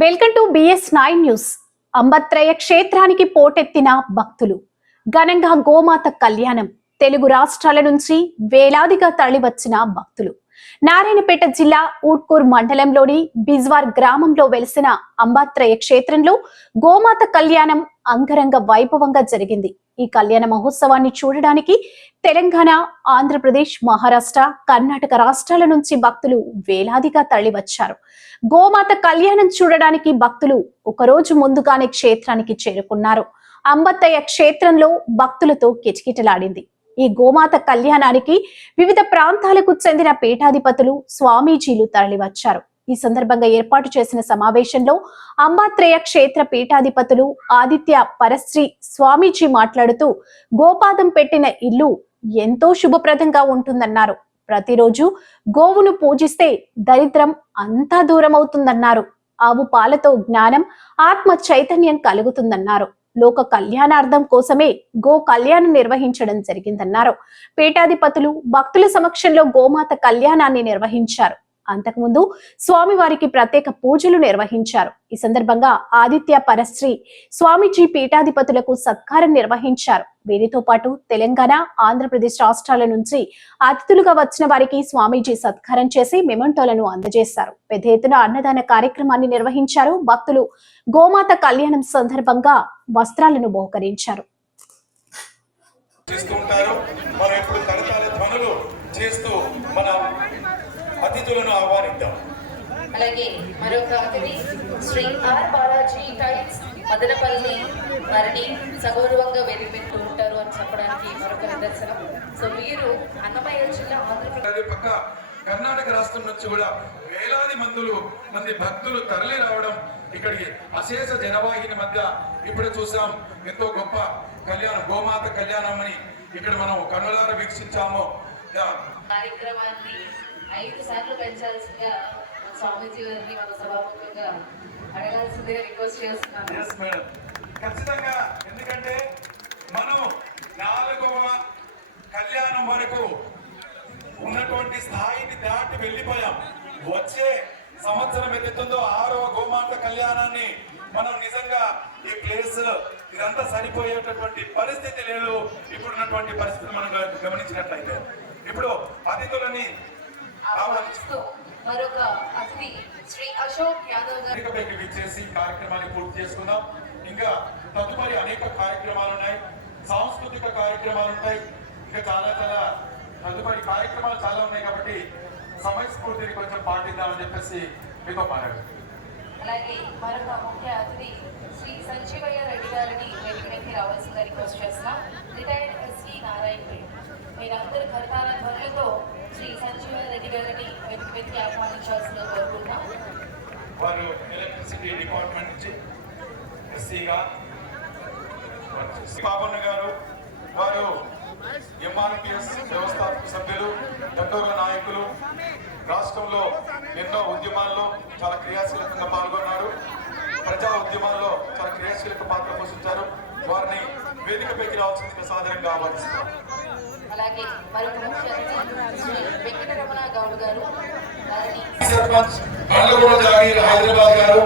Welcome to B S nine. Ambatraya క్షేత్రానికి పోటెత్తిన భక్తులు. ఘనంగా గోమాత కళ్యాణం. తెలుగు రాష్ట్రాల నుంచి వేలాదిగా తరలివచ్చిన భక్తులు. నారాయణపేట జిల్లా ఊట్కూర్ మండలంలోని బిజ్వార్ గ్రామంలో వెలిసిన అంబాత్రయ క్షేత్రంలో గోమాత కళ్యాణం అంగరంగ వైభవంగా జరిగింది. ఈ కళ్యాణ మహోత్సవాన్ని చూడడానికి తెలంగాణ ఆంధ్రప్రదేశ్ మహారాష్ట్ర కర్ణాటక రాష్ట్రాల నుంచి భక్తులు వేలాదిగా తరలివచ్చారు. గోమాత కళ్యాణం చూడడానికి భక్తులు ఒకరోజు ముందుగానే క్షేత్రానికి చేరుకున్నారు. అంబత్తయ్య క్షేత్రంలో భక్తులతో కిటకిటలాడింది. ఈ గోమాత కళ్యాణానికి వివిధ ప్రాంతాలకు చెందిన పీఠాధిపతులు స్వామీజీలు తరలివచ్చారు. ఈ సందర్భంగా ఏర్పాటు చేసిన సమావేశంలో అంబాత్రేయ క్షేత్ర పీఠాధిపతులు ఆదిత్య పరశ్రీ స్వామీజీ మాట్లాడుతూ గోపాదం పెట్టిన ఇల్లు ఎంతో శుభప్రదంగా ఉంటుందన్నారు. ప్రతిరోజు గోవును పూజిస్తే దరిద్రం అంతా దూరం అవుతుందన్నారు ఆవు పాలతో జ్ఞానం ఆత్మ చైతన్యం కలుగుతుందన్నారు. లోక కళ్యాణార్థం కోసమే గో కళ్యాణం నిర్వహించడం జరిగిందన్నారు. పీఠాధిపతులు భక్తుల సమక్షంలో గోమాత కళ్యాణాన్ని నిర్వహించారు. అంతకుముందు స్వామివారికి ప్రత్యేక పూజలు నిర్వహించారు. ఈ సందర్భంగా ఆదిత్య పరశ్రీ స్వామీజీ పీఠాధిపతులకు సత్కారం నిర్వహించారు. వీరితో పాటు తెలంగాణ ఆంధ్రప్రదేశ్ రాష్ట్రాల నుంచి అతిథులుగా వచ్చిన వారికి స్వామీజీ సత్కారం చేసి మెమంటోలను అందజేశారు. పెద్ద ఎత్తున అన్నదాన కార్యక్రమాన్ని నిర్వహించారు. భక్తులు గోమాత కళ్యాణం సందర్భంగా వస్త్రాలను బహుకరించారు. చేస్తూ ఉంటారు మనం ఇప్పుడు కరతాళ ధ్వనులు చేస్తూ మన అతిథులను ఆహ్వానిద్దాం. అలాగే మరొక అతిథి శ్రీ ఆర్ బాలాజీ టైల్స్ మదనపల్లి వారిని సగౌరవంగా వెలిపెడుతూ ఉంటారు అని చెప్పడానికి మరొక నిదర్శనం. సో వీరు అన్నమయ్య జిల్లా ఆంధ్రప్రదేశ్ పక్క కర్ణాటక రాష్ట్రం నుంచి కూడా వేలాది మందులు మంది భక్తులు తరలి రావడం ఇక్కడికి అశేష జనవాహిని మధ్య ఇప్పుడే చూసాం. ఎంతో గొప్ప కళ్యాణం గోమాత కళ్యాణం అని ఇక్కడ మనం కన్నులార వీక్షించాము. కార్యక్రమాన్ని ఐదు సార్లు పెంచాల్సిందిగా స్వామీజీ గారిని మన సభాముఖంగా అడగాల్సిందిగా రిక్వెస్ట్ చేస్తున్నాను. ఎస్ మేడం ఖచ్చితంగా. ఎందుకంటే మనం నాలుగవ కళ్యాణం వరకు ఉన్నటువంటి స్థాయిని దాటి వెళ్ళిపోయాం. వచ్చే సంవత్సరం ఎదుగుతుందో ఆరవ గోమాత కళ్యాణాన్ని మనం నిజంగా ఈ ప్లేస్ ఇదంతా సరిపోయేటటువంటి పరిస్థితి లేదు. ఇప్పుడున్నటువంటి పరిస్థితి మనం గమనించినట్లయితే. ఇప్పుడు అతిథులని ఆహ్వానిస్తూ మరొక అతిథి శ్రీ అశోక్ యాదవ్ గారు. విచ్చేసి కార్యక్రమాన్ని పూర్తి చేసుకుందాం. ఇంకా తదుపరి అనేక కార్యక్రమాలు ఉన్నాయి సాంస్కృతిక కార్యక్రమాలు ఉంటాయి ఇంకా చాలా చాలా తదుపరి కార్యక్రమాలు చాలా ఉన్నాయి కాబట్టి సమయస్ఫూర్తిని కొంచెం పాటిద్దామని చెప్పేసి మీతో మాట్లాడు అలాగే మరొక ముఖ్య అతిథి శ్రీ సంజీవయ్య రెడ్డి గారిని వెలికి రావాల్సిందిగా రిక్వెస్ట్ చేస్తున్నాం. Retired S V Narayana Reddy. మీరందరూ కర్తాల ధ్వనులతో శ్రీ సంజీవ రెడ్డి గారిని వెతికి వెతికి ఆహ్వానించాల్సిందిగా కోరుకుంటున్నాం. వారు ఎలక్ట్రిసిటీ డిపార్ట్మెంట్ నుంచి ఎస్సీగా పాపన్న గారు వారు ఎంఆర్పిఎస్ వ్యవస్థాపక సభ్యులు దండోర నాయకులు రాష్ట్రంలో ఎన్నో ఉద్యమాల్లో చాలా క్రియాశీలకంగా పాల్గొన్నారు. ప్రజా ఉద్యమాల్లో చాలా క్రియాశీలక పాత్ర పోషించారు. వారిని వేదికపైకి రావాల్సిందిగా సాధారణంగా ఆహ్వానిస్తున్నారు అలాగే మరొక ముఖ్య అతిథి శ్రీ వెంకటరమణ గౌడ్ గారు సర్పంచ్ హైదరాబాద్ గారు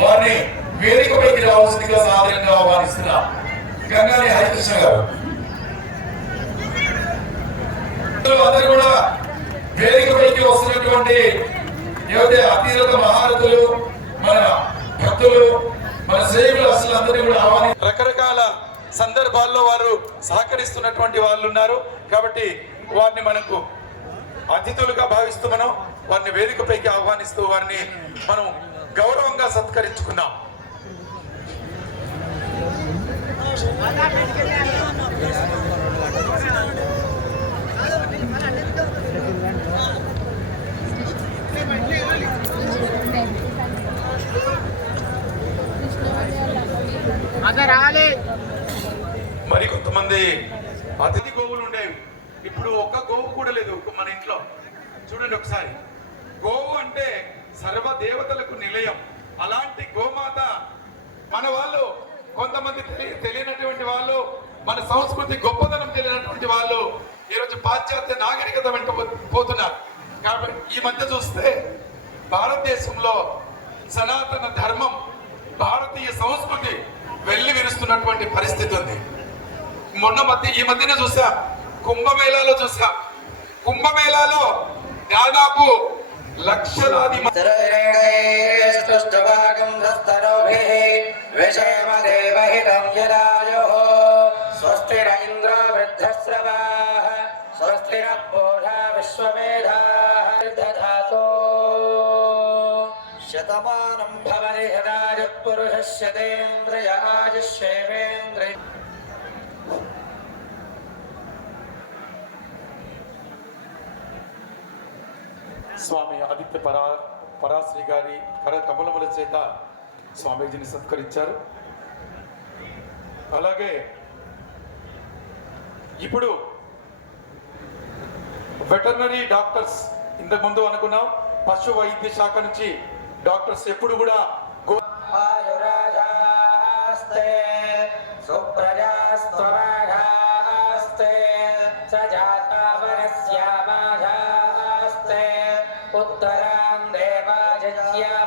వారిని వేదికపైకి రావాల్సిందిగా సాధారణంగా ఆహ్వానిస్తున్నారు గంగాని హరికృష్ణ గారు. అందరూ కూడా వేదికపైకి వస్తున్నటువంటి ఏవైతే అతీరత మహారథులు మన భక్తులు మన సేవలు అసలు అందరినీ కూడా ఆహ్వాని రకరకాల సందర్భాల్లో వారు సహకరిస్తున్నటువంటి వాళ్ళు ఉన్నారు కాబట్టి వారిని మనకు అతిథులుగా భావిస్తూ మనం వారిని వేదికపైకి ఆహ్వానిస్తూ వారిని మనం గౌరవంగా సత్కరించుకున్నాం మరి ఉంది. అతిథి గోవులు ఉండేవి. ఇప్పుడు ఒక్క గోవు కూడా లేదు మన ఇంట్లో. చూడండి ఒకసారి. గోవు అంటే సర్వ దేవతలకు నిలయం. అలాంటి గోమాత మన వాళ్ళు కొంతమంది తెలియ తెలియనటువంటి వాళ్ళు మన సంస్కృతి గొప్పతనం తెలియనటువంటి వాళ్ళు ఈరోజు పాశ్చాత్య నాగరికత వెంట పోతున్నారు. కాబట్టి ఈ మధ్య చూస్తే భారతదేశంలో సనాతన ధర్మం భారతీయ సంస్కృతి వెళ్ళి విరుస్తున్నటువంటి పరిస్థితి ఉంది. మొన్న మధ్య ఈ మధ్యనే చూసా. కుంభమేళాలో చూసా. కుంభమేళాలో దాదాపు లక్షలాది శతమానం భవరి హరాజ పురుష శతేంద్రయాజ స్వామి ఆదిత్య పరా పరాశ్రీ గారి కర కమలముల చేత స్వామీజీని సత్కరించారు. అలాగే ఇప్పుడు వెటర్నరీ డాక్టర్స్ ఇంతకు ముందు అనుకున్నాం పశు వైద్య శాఖ నుంచి డాక్టర్స్ ఎప్పుడు కూడా గో उत्तरां देवाजज्या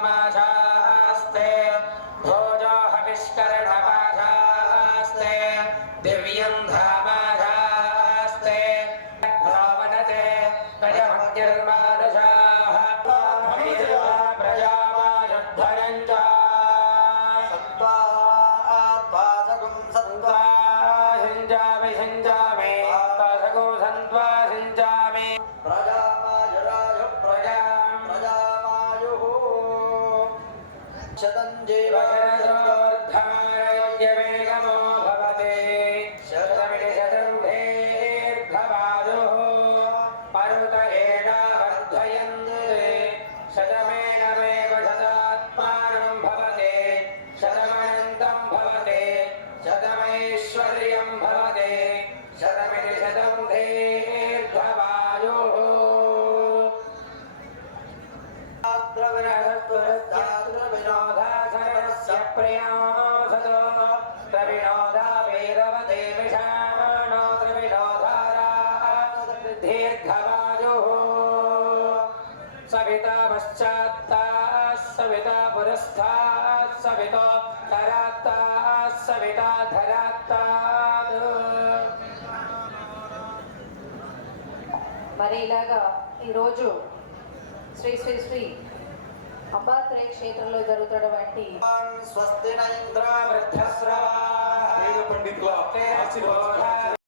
दीर्घवायुः सविता पश्चात्ताः सविता पुरस्तात् सविता धरात्ताः सविता धरात्तात् మరి ఇలాగా ఈరోజు శ్రీ శ్రీ శ్రీ అంబాత్రయ క్షేత్రంలో జరుగుతున్నటువంటి स्वस्ति न इन्द्रो వృద్ధస్రవా వేద పండితుల ఆశీర్వాదం